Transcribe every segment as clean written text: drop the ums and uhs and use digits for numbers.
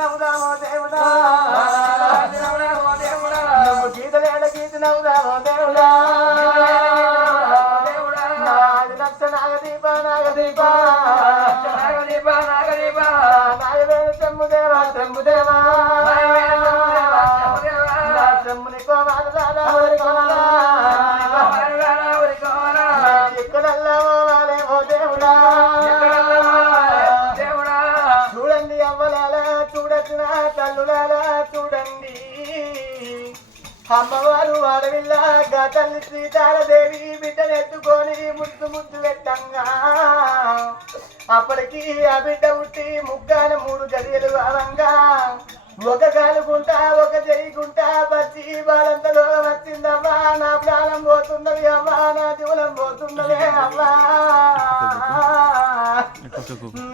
నవ్వుదామో దేవుడా నువ్వు గీతలేడ గీత నవ్వుదామో దేవుడా నాది లక్ష నాగదీప నాగదీప నాగవేలు చెమ్ముదేవా చెమ్ముదేవా నా చెమ్ముని కోమాలదారా ఎక్కడల్లా పోవాలే ఓ దేవుడా చూడండి అవ్వలాలా చూడచ్చిన తల్లులాలా చూడండి అమ్మవారు అడవిల్ల గతల్లి సీతాలదేవి బిడ్డనెత్తుకొని ముద్దు ముద్దు పెట్టంగా అప్పటికి ఆ బిడ్డ పుట్టి ముగ్గాన 3 గడియలు అవంగా ఒక కాలుకుంటా ఒక చెయ్యకుంటా పచ్చి బాలంతలో వచ్చిందమ్మా నా ప్రాణం పోతున్నది అమ్మా నా జీవనం పోతున్నదే అమ్మా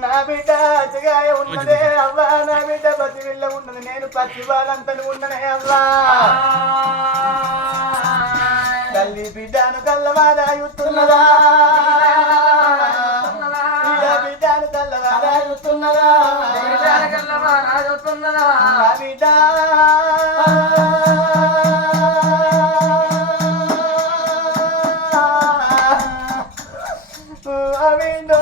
నా బిడ్డ అచ్చగాయ ఉన్నదే అవ్వా నా బిడ్డ పచ్చి బిళ్ళ ఉన్నది నేను పచ్చి బాలంతలు ఉన్ననే అవ్వా తల్లి బిడ్డను కల్లవారాయుతున్నదా బిడ్డను కల్లవారాయుతున్నదా బిడ్డ అవిందో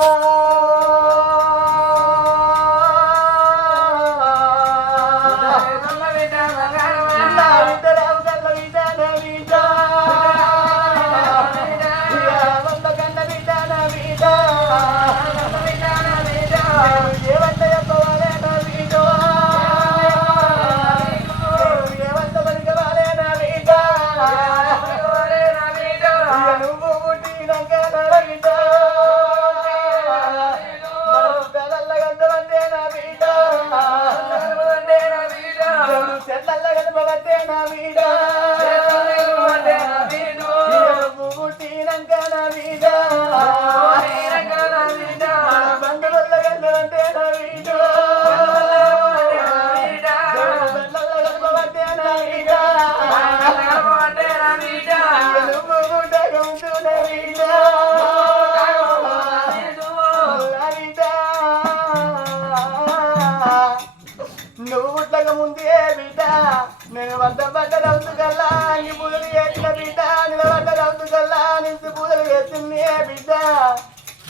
నువ్వు పుట్టక ముందే బిడ్డ నేను బట్టలవుతు కల్లా ఈ పూజలు చేసిన బిడ్డ నిలబడ్డలవుతు కల్లా నించి పూజలు చేసింది బిడ్డ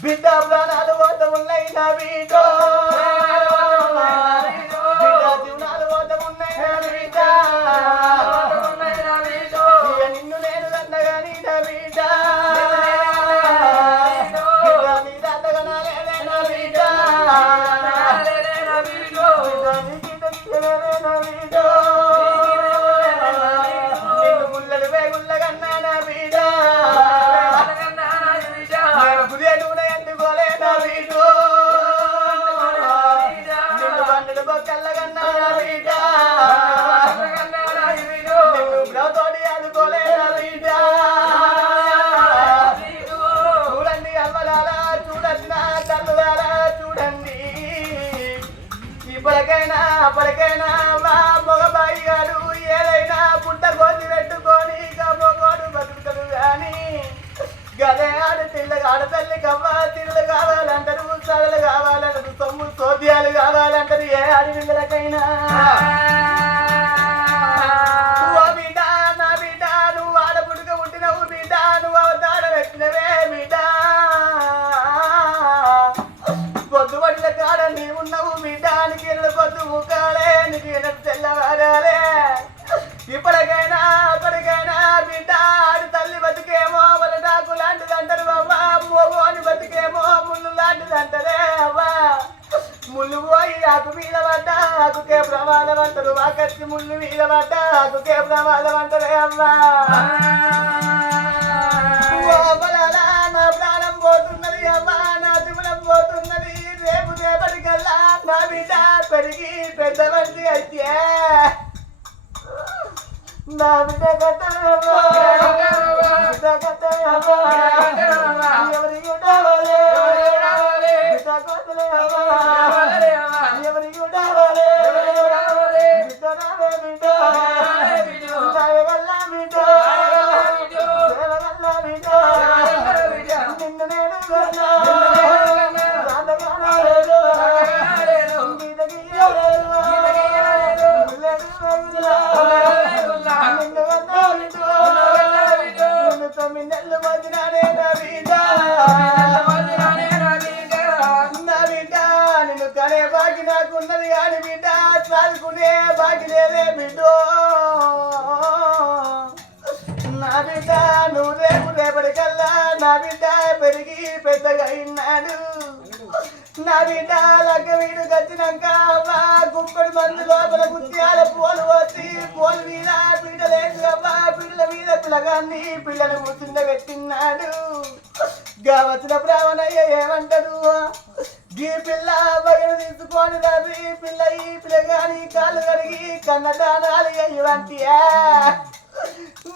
బిడ్డ ప్రాణాలు పోత ఉన్నాయి నా బిడ్డ జీవనాలు పోత ఉన్నాయి నా బిడ్డ నిన్ను నేను దండగాని నా బిడ్డ నీ దండగనాలే నా బిడ్డ నిన్ను ముల్లలు వేగుల్లగన్నా నా బిడ్డ గురేడు ఎందుకోలే నా బిడ్డ నిన్ను బండ్లు బొక్కల్లగన్నా నా బిడ్డ నిన్ను బ్రతోడి అనుకోలే నా బిడ్డ చూడండి అమ్మలాలా చూడండి నా తల్లులాలా చూడండి ఇప్పటికైనా అప్పటికైనా మా మగబాయి గారు ఏదైనా పుట్ట కోసి పెట్టుకొని గమ్మగోడు బతుకుతాడు కానీ గదే ఆడతల్లి కవ్వ తిరులు కావాలంటారు సరలు కావాలంటారు సొమ్ము సోద్యాలు కావాలంటారు ఏ ఆడపిల్లలకైనా బిడ్డ నా బిడ్డ నువ్వు ఆడపుడుక పుట్టినవు బిడ్డ నువ్వు అవతాడ పెట్టినవే బిడ్డ పొద్దుబడిల కాడ నీవున్నావు బిడ్డానికి పొద్దు ముక్కాలే నీకు తెల్లవారాలే ఇప్పటికైనా అప్పటికైనా బిడ్డ ఆడి తల్లి బతికేమో వలటాకు లాంటిది అంటారు అవ్వా మోగు అని బతికేమో ముళ్ళు లాంటిది అంటారే అవ్వా ముళ్ళు పోయి ఆకు మీద పడ్డ ఆకుకే ప్రమాదం అంటారు ఆకచ్చి ముళ్ళు మీద పడ్డ ఆకుకే ప్రమాదం అంటారే అవ్వా నా ప్రాణం పోతున్నది అవ్వా నా జీవనం పోతున్నది రేపు రేపటికల్లా నా బిడ్డ పెరిగి పెద్ద మంది అయితే నా బిడ్డ కట్టవా ఎవరి ఉండాలి బిడ్డ కోతలే ఎవరి ఉండాలి బిడ్డ నావే బిడ్డ నాయగల్లా బిడ్డ దేవగల్లా బిడ్డ నిన్ను నేను రాధగాలేదు గీత గీయలేదు కనే బాకి నాకున్నది కానీ బిడ్డ చదువుకునే బాకి లేదే బిడ్డో నా బిడ్డ నువ్వు రేపటికల్లా నా బిడ్డ పెరిగి పెద్దగా అయినాడు నా బిడ్డ లగ్గ వీడు కచ్చినాక అవ్వా గుంపడి మంది లోపల గుత్యాల పోలు వచ్చి పోలు మీద పీటలేదు అవ్వా పీటల మీద పిల్లగాన్ని పిల్లలు కూర్చుండ పెట్టినాడు వచ్చిన బ్రాహ్మణయ్య ఏమంటాడు ఈ పిల్ల బయలు తీసుకొని రాదు పిల్ల ఈ పిల్లగాని కాళ్ళు కడిగి కన్నదానాలు అయ్యంటియా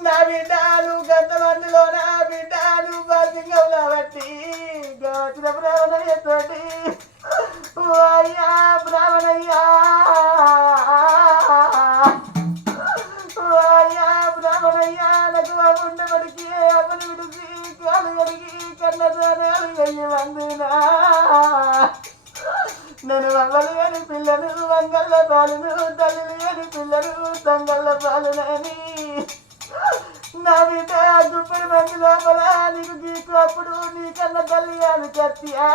నా బిడ్డలు గంత మందిలో నా బిడ్డలు బాధ్యంగా బట్టి వచ్చిన బ్రాహ్మణయ్య తోటి అయ్యా బ్రాహ్మణయ్యా అయ్యా బ్రాహ్మణయ్యా నాకు ఉండబడికి అమ్మని విడిచి కాలు కడిగి కన్నదానాలు అయ్యమందినా నేను వంగలు అని పిల్లలు వంగళ్ళ పాలును తల్లి అని పిల్లలు తంగళ్ళ పాలునని నా బిడ్డ గుప్పడి మంది లోపల నీకు గీకు అప్పుడు నీ కన్న తల్లి అని కత్తియా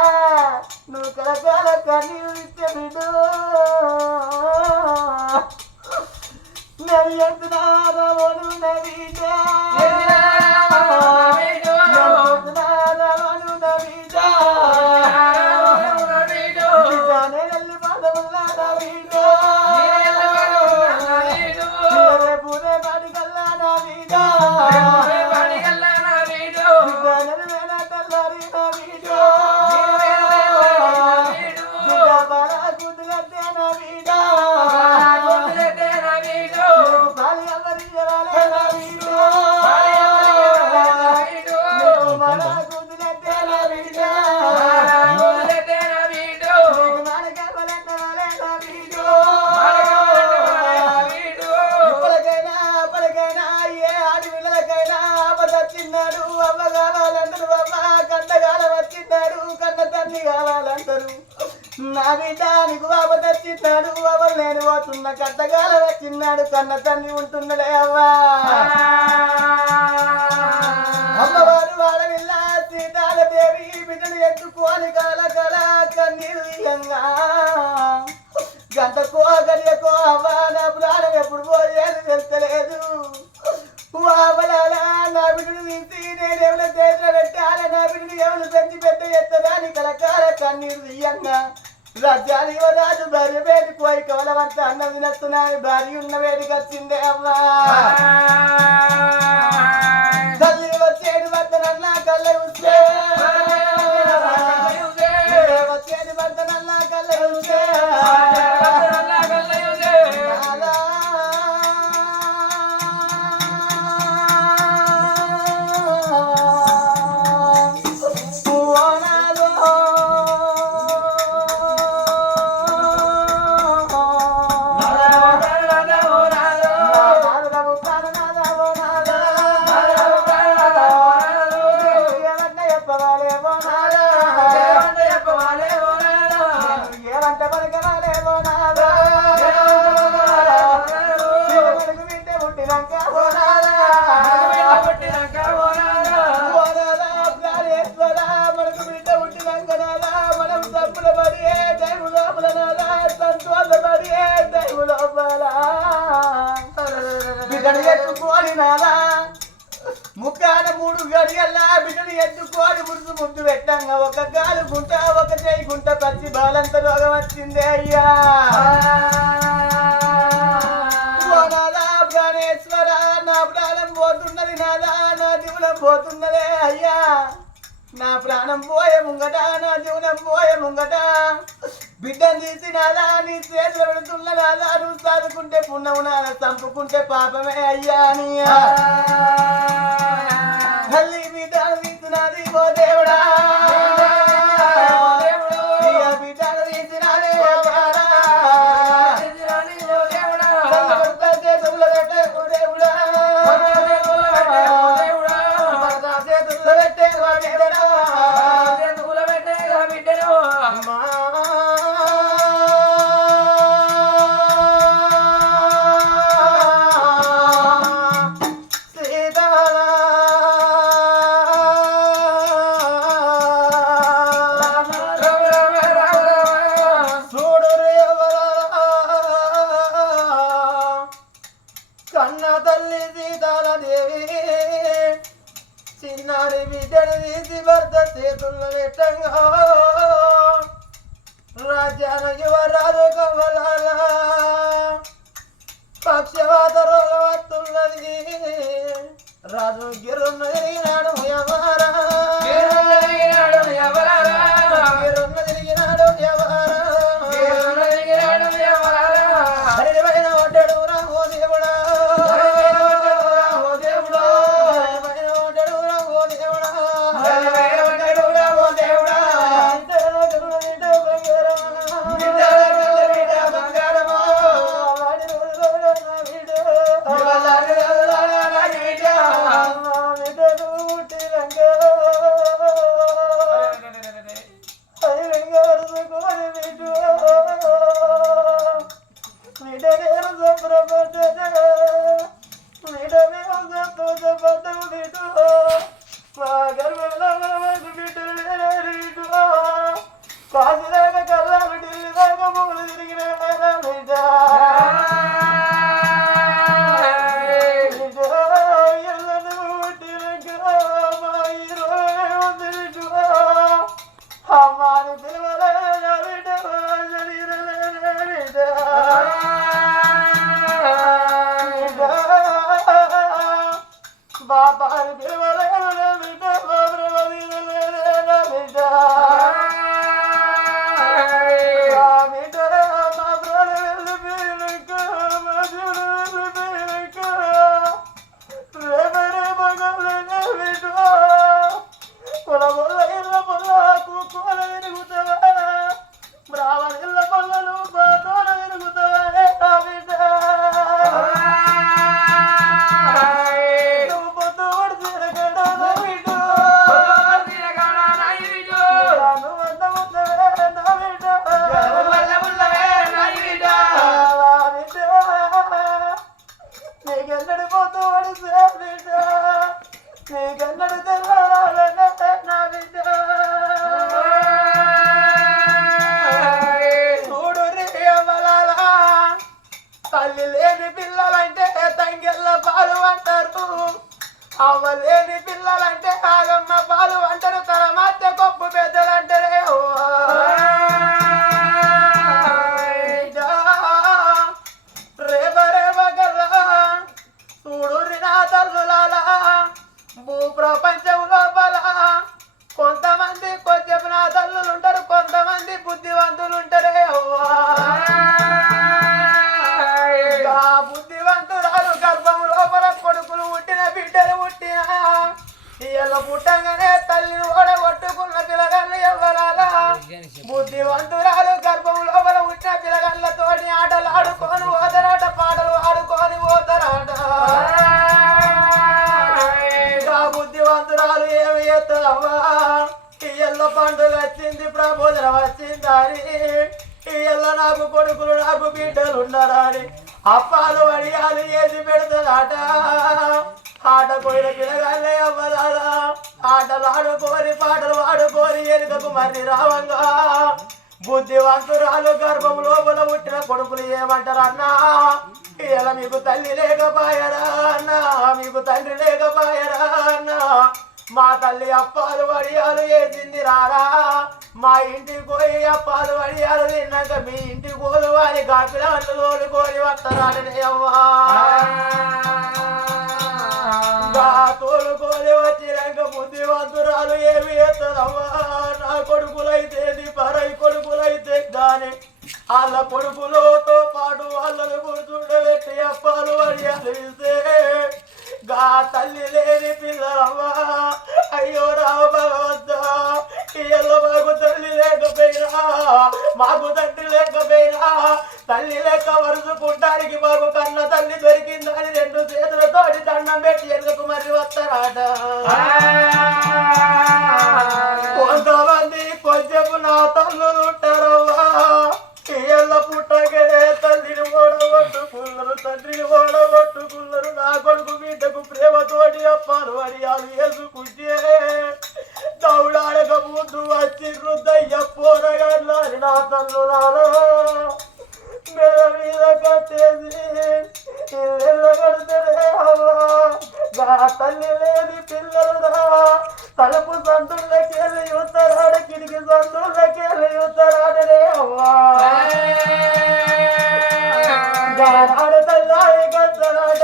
నువ్వు కలకాల కన్నీరు ఇచ్చే బిడ్డు నేను ఎత్తునాను నా బిడ్డ నా బిడ్డ నీకు బాబు తెచ్చిన్నాడు అవలు నేను పోతున్న కట్టగాల వచ్చిన్నాడు కన్న తండ్రి ఉంటున్నాడే అవ్వా అమ్మవారు వాడవిల్ల సీతాలదేవి బిడ్డను ఎత్తుకోని కాల కల కన్నీరు ఇయ్యంగా గంటకో గడియకో అవ్వా నా ప్రాణం ఎప్పుడు పోయేది తెలుస్తలేదు నా బిడ్డను తీసి నేనేమైనా చేతులు పెట్టాలి నా బిడ్డను ఎవరు పెంచి పెద్ద ఎత్తదాని కలకాల కన్నీరు ఇయ్యంగా రాజ్యాలు రాజు భార్య వేడికి పోయి కవలవంత అన్నం తినస్తున్నాయి భార్య ఉన్న వేడికి వచ్చిందే అమ్మా తల్లి వచ్చేడు భర్తనన్నా కళ్ళ చూస్తే వచ్చేడు భర్తనన్నా కళ్ళ చూస్తే ముక్కాన 3 గడియల్లా బిడ్డను ఎత్తుకోని మురుసు ముద్దు పెట్టంగా ఒక గాలు గుంట ఒక చేయి గుంట పచ్చి బాలంత రోగం వచ్చిందే అయ్యా నాదా ప్రాణేశ్వర నా ప్రాణం పోతున్నది నాదా నా జీవనం పోతున్నదే అయ్యా నా ప్రాణం పోయే ముంగట నా జీవనం పోయే ముంగట బిడ్డను తీసి నాదా నీ చేతులు పెడుతున్న నాదా నువ్వు సాదుకుంటే పుణ్యము నాదా చంపుకుంటే పాపమే అయ్యా అని తల్లి బిడ్డను తీసినది ఓ దేవుడా బిడ్డను తీసినది చేతుల్లో పెట్టే ఓ దేవుడా చేతుల్లో పెట్టే ఓ దేవుడా బిడ్డను తీసి భర్త చేతుల్లో పెట్టంగా రాజ్యాన యువరాజు కవ్వలాల పక్షవాత రోగం వస్తున్నది రాజు గిరున్న తిరిగినాడు ఎవరా గిరున్న తిరిగినాడు ఎవరైన ఒడ్డడు రాహో దేవుడా అవ్వలేని పిల్లలంటే ఆగమ్మ పాలు అంటారు తలమాత్య గొప్ప పెద్దలంటారే రేప రేప గల్లా చూడు నా తల్లులాల భూ ప్రపంచం లోపల కొంతమంది కొంచెం నా తల్లులు ఉంటారు కొంతమంది బుద్ధివంతులు ఉంటారే బుద్ధివంతురాలు గర్భం లోపల కొడుకులు పుట్టిన బిడ్డలు పుట్టిన ఇళ్ళ పుట్టంగానే తల్లిని ఓడగొట్టుకున్న పిల్లగాళ్ళు ఎవ్వరాలా బుద్ధివంతురాలు గర్భం లోపల పుట్టిన పిల్లగాళ్ళతోటి ఆటలు ఆడుకొని పోతారాట పాటలు ఆడుకొని పోతారాట బుద్ధివంతురాలు ఏమి చేస్తావా ఇళ్ళ పండుగ వచ్చింది ప్రబోధన వచ్చిందని ఇళ్ళ నాకు కొడుకులు నాకు బిడ్డలు ఉన్నారని అప్పాలు వడియాలు వేసి పెడతారట ఆట పోయిన పిల్లగాళ్ళే అవ్వదాలా ఆటలు ఆడుకోని పాటలు ఆడుకోని ఎనుకకు మరి రావంగా బుద్ధివంతురాలు గర్భం లోపల పుట్టిన కొడుకులు ఏమంటారు అన్నా ఇలా మీకు తల్లి లేకపోయారా అన్నా మీకు తండ్రి లేకపోయారా అన్నా మా తల్లి అప్పాలు వడియాలు వేసింది రారా మా ఇంటికి పోయి అప్పాలు వడియాలు తిన్నాక మీ ఇంటికి పోలు అని గాపిలాంటి తోలుకొని వస్తారని అవ్వా తోలుకొని వచ్చినాక బుద్ధివంతురాలు ఏమి చేస్తుందవ్వా నా కొడుకులైతేది పరై కొడుకులైతే కానీ వాళ్ళ కొడుకులతో పాటు వాళ్ళను కూర్చుండబెట్టి అప్పాలు వడియాలు ఇస్తే గా తల్లి లేని పిల్లలవ్వా అయ్యో రామ భగవంతా ఇయ్యలో మాకు తల్లి లేకపోయినా మాకు తండ్రి లేకపోయినా తల్లి లెక్క వరుసుకుంటానికి మాకు కన్న తల్లి దొరికిందని రెండు చేతులతోటి దండం పెట్టి ఎదుగు మరి వస్తారాట కొంతమంది కొంచెం నా తల్లులు ఉంటారవ్వా ఇయ్యల పుట్టగడే తల్లిని ఓడగొట్టుకున్నారు తండ్రిని ఓడగొట్టుకున్నారు నా కొడుకు బిడ్డకు ప్రేమతోటి అప్పాలు వడియాలు వేసుకుంటే దౌడాడక ముందు వచ్చి రుద్దయ్య పోరగాళ్ళని నా తల్లులాలో మెడ మీద కట్టేసి ఇళ్ళ కడితేనే అవ్వా తల్లి లేని పిల్లలు రా ఆనాడు తల్లాయి కస్తాడట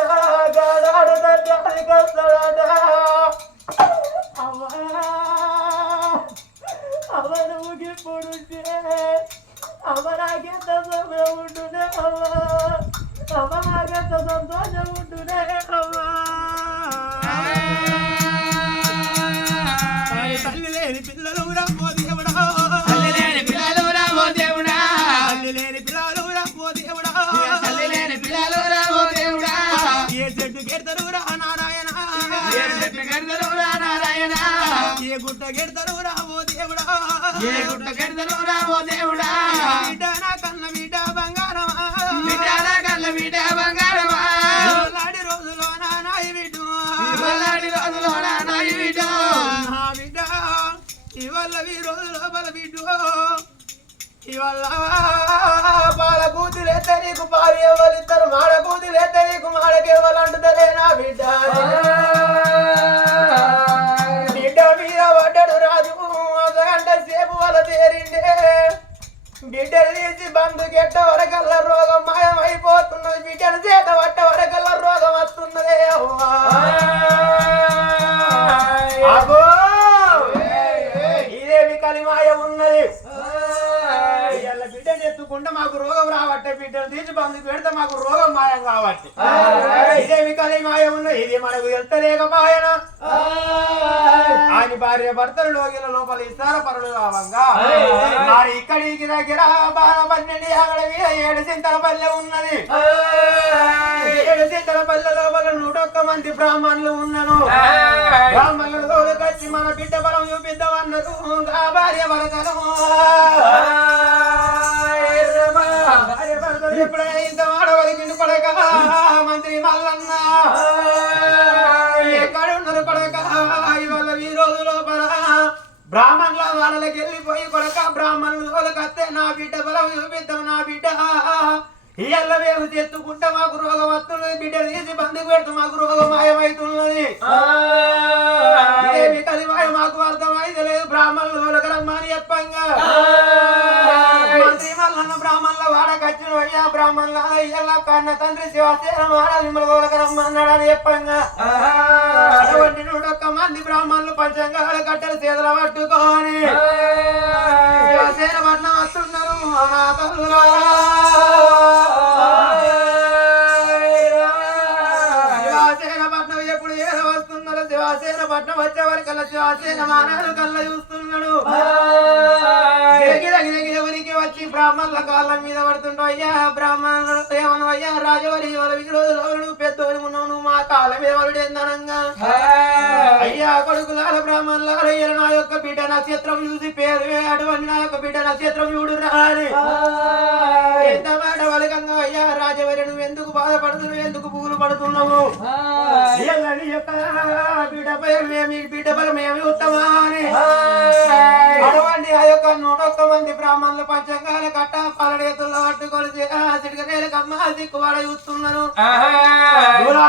గానాడు తల్లాయి కస్తాడట అవ్వా అవ్వ నువ్వు గిప్పుడుంటే అవ్వ నాకెంత సుఖం ఉంటునే అవ్వా అవ్వ నాకెంత సంతోషం ఉంటునే అవ్వా తల్లి లేని పిల్లలు రామో దేవుడా తల్లి లేని పిల్లలు రామో దేవుడా తల్లి లేని పిల్లలు రామో దేవుడా తల్లి లేని పిల్లలు రామో దేవుడా ఏ చెట్టు కెడతారు రా నారాయణ ఏ చెట్టు కెడతారు రా నారాయణ ఏ గుట్ట కెడతారు రామో దేవుడా ఏ గుట్ట కెడతారు రామో దేవుడా బిడ్డ నా కన్న బిడ్డ బంగారమా బిడ్డ నా కన్న బిడ్డ బంగారమా ఇవాళ రోజులో నాయి బిడ్డు ఇవాళ రోజులో నాయి బిడ్డు నా బిడ్డ ఇవాళ ఈ రోజులో బల బిడ్డు ఇవాళ బాల కూతులేతే నీకు భార్య ఎవరిద్దరు మాడ కూతులేతే నీకు మాడకేవలు అంటుదరే నా బిడ్డ బిడ్డ మీద పడ్డాడు రాజు అదగంట సేపు వాళ్ళ తేరిండే బిడ్డలు తీసి బంధు గెట్ట వరకల్లా రోగం మాయమైపోతున్నది బిడ్డను చేత పట్ట వరకల్లా రోగం వస్తున్నదే అవ్వా ఇదేమి కలిమాయ ఉన్నది బిడ్డను ఎత్తుకుంటే మాకు రోగం రాబట్టే బిడ్డను తీసి బంధు పెడితే మాకు రోగం మాయం కాబట్టి ఇదేమి కలిమాయ ఉన్నది ఇది మనకు తెలుస్తలేకమాయన ఆయన భార్య భర్తలు లోగిల లోపల ఇస్తార పరులు కావంగా మరి ఇక్కడికి దగ్గర 12 ఆగడ మీద 7 చింతల పల్లె ఉన్నది 7 చింతల పల్లె లోపల 101 మంది బ్రాహ్మణులు ఉన్నను బ్రాహ్మణులు తోలుకొచ్చి మన బిడ్డ బలం చూపిద్దామన్నారు ఆ భార్య భర్తలు భార్య భర్తలు ఎప్పుడైతే ఆడవలికి కొడక మంత్రి మల్లన్న ఎక్కడున్నారు కొడక ఇవాళ ఈ రోజు లోపల బ్రాహ్మణుల వాళ్ళకి వెళ్ళిపోయి కొడక బ్రాహ్మణులు వాళ్ళకత్తే నా బిడ్డ బలం చూపిద్దాం నా బిడ్డ ఇళ్ళ మేము తెత్తుకుంటే మాకు రోగం వస్తున్నది బిడ్డలు తీసి బంధుకు పెడితే మాకు రోగం మాయమవుతున్నది ఏమి కలిమాయ మాకు అర్థమైతే లేదు బ్రాహ్మణులు వాళ్ళకరమ్మని చెప్పంగా మంత్రి మల్లన్న బ్రాహ్మణుల వాడకచ్చిన అయ్యా బ్రాహ్మణుల ఇళ్ళ కన్న తండ్రి శివసేన మహారాజు మిమ్మల్ని వాళ్ళకరమ్మన్నాడు అని చెప్పంగా అటువంటి 101 మంది బ్రాహ్మణులు పంచంగాల కట్టెలు చేతుల పట్టుకొని శివసేన వర్ణం వస్తున్నారు నా తల్లులా శివసేన పట్నం ఎప్పుడు ఏదో వస్తున్నారు శివసేన పట్నం వచ్చే వరకల్లా శివసేన మానాలు కళ్ళ చూస్తున్నాడు ఎవరికి వచ్చి బ్రాహ్మణుల కాళ్ళ మీద పడుతుండో అయ్యా బ్రాహ్మణులు ఏమను అయ్యా రాజవరి రోజులు పెద్దోడు ఉన్నావు నువ్వు మా కాళ్ళ మీద వరుడు ఏందనంగా అయ్యా కొడుకులాల బ్రాహ్మణులాల నా యొక్క బిడ్డ నక్షత్రం చూసి పేరు అటువంటి నా యొక్క బిడ్డ నక్షత్రం చూడు రాని ఎంత మాట వలకంగా అయ్యా రాజవరి నువ్వు ఎందుకు బాధపడుతున్నావు ఎందుకు పూలు పడుతున్నావు యొక్క బిడ్డ పేరు బిడ్డ బలమేమి ఉత్తమా అని అటువంటి ఆ యొక్క 101 మంది బ్రాహ్మణులు పంచంగాల కట్ట పలడేతుల్లో పట్టుకొని సిడిగనేలకమ్మ దిక్కువాడ చూస్తున్నారు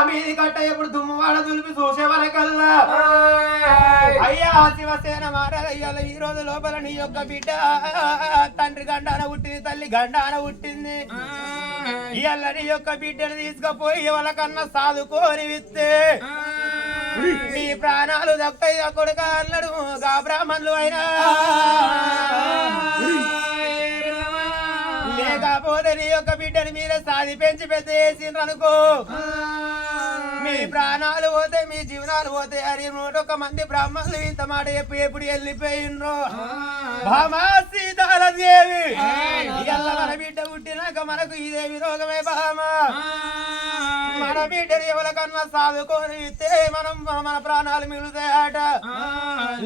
మీది కట్ట ఎప్పుడు దుమ్మువాడ దులిపి చూసే వరకల్లా అయ్యా శివసేన మారాలయ్యాల ఈ రోజు లోపల నీ యొక్క బిడ్డ తండ్రి గండాన పుట్టింది తల్లి గండాన పుట్టింది ఇవాళ నీ యొక్క బిడ్డను తీసుకుపోయి వాళ్ళకన్నా సాదుకోని విత్తే నీ ప్రాణాలు దక్కయ్య కొడుక అన్నాడు గా బ్రాహ్మణులు అయినా లేకపోతే నీ యొక్క బిడ్డని మీద సాది పెంచి పెద్ద చేసిండ్రనుకో మీ ప్రాణాలు పోతే మీ జీవనాలు పోతే అని 101 మంది బ్రాహ్మణులు ఇంత మాట ఎప్పుడు వెళ్ళిపోయిండ్రో భామా సీతాలదేవి ఇవాళ మన బిడ్డ పుట్టినాక మనకు ఇదేమి రోగమే భామా మన బిడ్డని ఎవరికన్నా సాదుకొని ఇస్తే మనం మన ప్రాణాలు మిగులుతాయట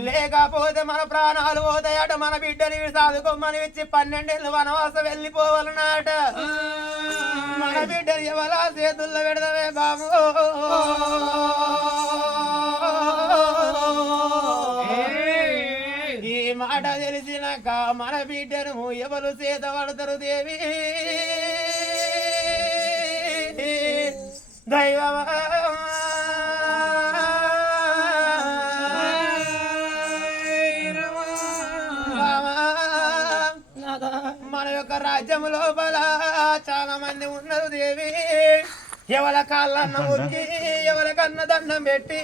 లేకపోతే మన ప్రాణాలు పోతాయట మన బిడ్డని సాదుకోమని ఇచ్చి 12 ఏళ్ళు వనవాసం వెళ్ళిపోవాలన్నట మన బిడ్డని ఎవరా చేతుల్లో పెడదామే బాబు ఈ మాట తెలిసినాక మన బిడ్డను ఎవరు చేత పడతారు దేవి దైవమా మన యొక్క రాజ్యం రాజ్యం లోపల చాలా మంది ఉన్నారు దేవి. ఎవరి కాళ్ళన్న ముక్కి ఎవరికన్న దండం పెట్టి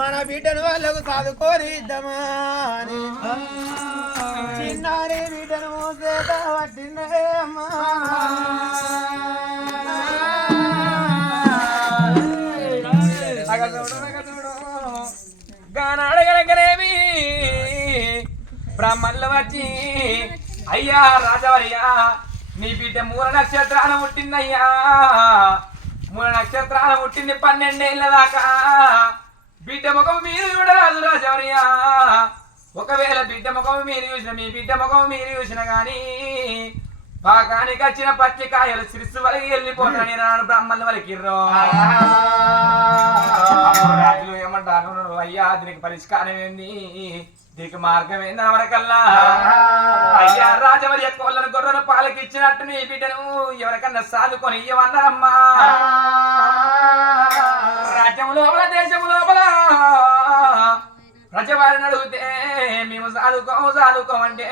మన బిడ్డను వాళ్ళకు చదువుకోరిద్దామా అని చిన్నారి బిడ్డను చేత పట్టిందే అమ్మా. గానాడగనగనేమి బ్రాహ్మణులు వచ్చి అయ్యా రాజవర్యా నీ బిడ్డ మూల నక్షత్రాన పుట్టిందయ్యా. మూల నక్షత్రాన పుట్టింది 12 ఏళ్ళ దాకా. బిడ్డ ముఖం మీరు చూడరాదు రాజవర్యా. ఒకవేళ బిడ్డ ముఖం మీరు చూసిన మీ బిడ్డ ముఖం మీరు చూసిన గాని పాకానికి వచ్చిన పచ్చికాయలు సిరిసు వలకి వెళ్ళిపోతాని నాడు బ్రాహ్మణుల వలకిర్రో. రాజులు ఏమంటారు అయ్యా దీనికి పరిష్కారం ఏంది దీనికి మార్గం ఏందని వరకల్లా అయ్యా రాజవరి కోళ్ళను గొర్రెను పాలకి ఇచ్చినట్టు నీ బిడ్డను ఎవరికన్నా సాదుకొని ఇవ్వన్నారమ్మా. రాజ్యం లోపల దేశం లోపల ప్రజవారిని అడిగితే మేము సాదుకోమంటే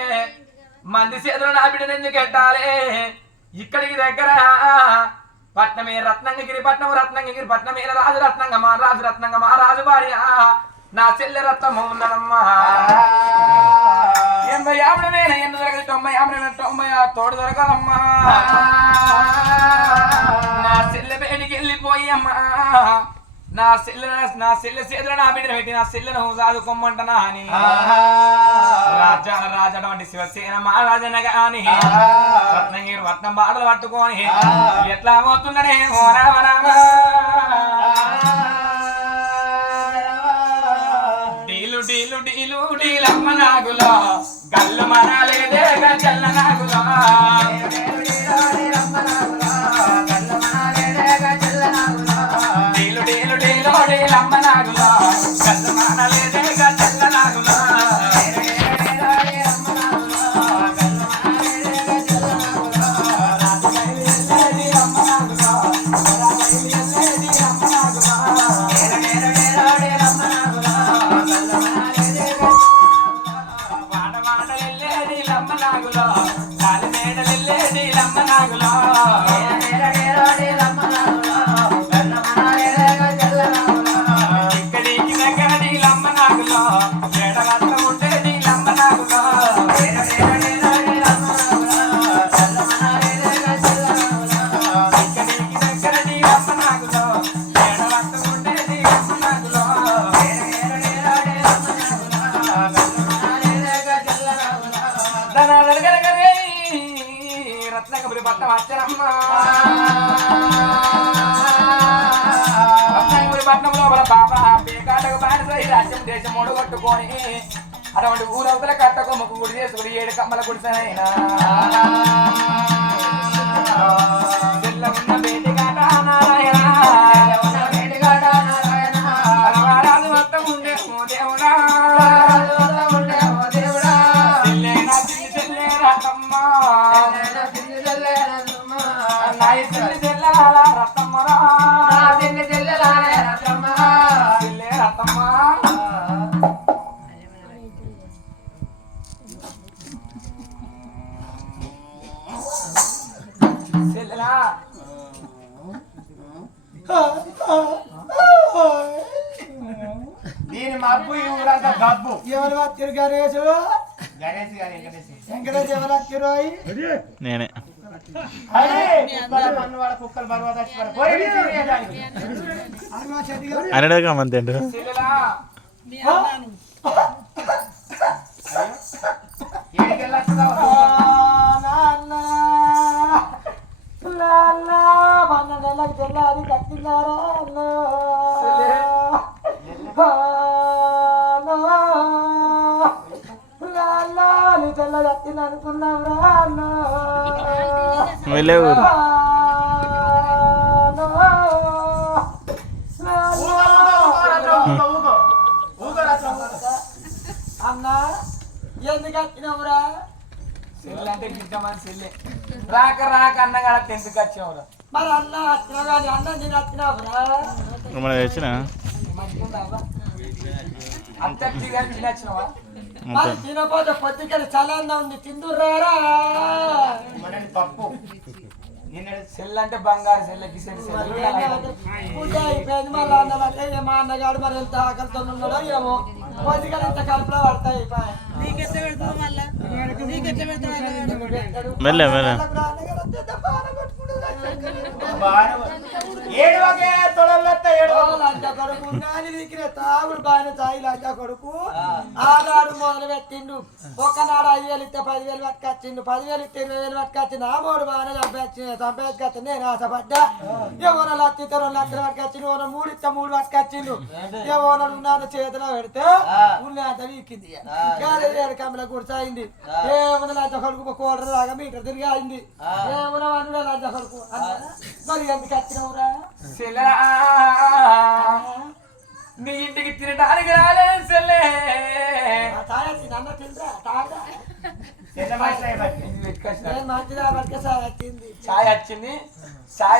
మంది చేతులు నా బిడ్డను ఎందుకు ఎట్టాలి? ఇక్కడికి దగ్గర పట్నమే రత్నంగిరి పట్నమే రాజు రత్నంగా మా రాజు భార్య నా చెల్లె రత్నము ఉన్నదమ్మా. 80 ఆవిడమేనా ఎన్ను దొరకదు 90 ఆవిడ 90 తోడు దొరకదమ్మా. నా చెల్లె బయటికి వెళ్ళిపోయి అమ్మా నా చెల్లె చేతులు నా బిడ్డను పెట్టి నా చెల్లెను సాదుకోమంటనా అని రాజటువంటి శివసేన మహారాజన గాని రత్నగిరి రత్నం బాటలు పట్టుకొని ఎట్లా పోతున్నాడే ఓ రామ రామ. డీలమ్మ నాగులో గల్లు మనాలేదే గల్ల నాగులో డీలమ్మ నాగులో గల్లు మనాలేదే గల్ల నాగులో రత్నగపురి పట్నం వచ్చరమ్మ. రత్నగపురి పట్నం లోపల పాప పేకాటకు బానిస ఈ రాజ్యం దేశం ఓడగొట్టుకొని అటువంటి ఊరవతల కట్టకొమ్మకు గుడి చేసుకుని 7 కమ్మల గుడిసెనైనా ఉన్న బేటిగాట నారాయణ రాజు మొత్తం ఉండే ఓ దేవుడా దీని మబ్బు ఈ ఊరంతా గబ్బు. ఎవరు వచ్చారు గణేషు? గణేష్ గారు వెంకటేష్ ఎవరు వచ్చారు? నేనే. కుక్కలు బరువు అనడగా మంతేండు తెల్లారి కట్టినారా తెల్ల కట్టిన అనుకున్నావురా వెళ్ళే ఊరు అన్నా ఎందుకు వచ్చినవురా? సెల్లు అంటే గిట్టమని సెల్లే రాక రాక అన్నగాడ 10th వచ్చావురా. మరి అన్న వచ్చినా కానీ అన్న నేను వచ్చినావురా? మన వచ్చిన మంచిగా అంత వచ్చినావా? మరి తినపోతే పొద్దుకెళ్ళి చలంగా ఉంది తిందుర్రారా పప్పు సెల్ అంటే బంగారు సెల్ కిసెన్ పూజ అయిపోయింది మళ్ళీ అన్నదంటే మా అన్నగాడు మరి ఎంత ఆకలితో ఉన్నాడో ఏమో పొద్దుకెళ్ళి ఇంత కడుపులో పడతాయి మెల్లె మెల్లె ఏడువకే తొడలత్త లంచ కొడుకు నాని దిగిన తాగుడు బాగా తాగి లంచ కొడుకు ఆనాడు మొదలు పెట్టిండు ఒకనాడు 5,000 ఇస్తే 10,000 పట్టుకొచ్చిండు 10,000 ఇస్తే 20,000 పట్టుకొచ్చిండు ఆ మూడు బాగానే సంపాదించుకొచ్చింది నేను ఆశపడ్డా ఎవరో లక్ష ఇస్తే 2 లక్షలు పట్టుకొచ్చిండు ఎవరో 3 ఇస్తే 3 పట్టుకొచ్చిండు ఎవరో ఉన్నాడు చేతిలో పెడితే ఉన్నంత వీక్కింది కమ్మల గుడిసాయింది ఏమన్నా లంచ కొడుకు కోడరు లాగా మీటర్ తిరిగి అయింది ఏమన్నా వండుడే లంచ కొడుకు మరి ఎందుకు వచ్చినవురా నీ ఇంటికి తినడానికి రాలేదు సెల్లే నన్ను తింటా తాగా చిన్న మాస్టర్ మంచిదా పడితే సార్ వచ్చింది చాయ్ వచ్చింది చాయ్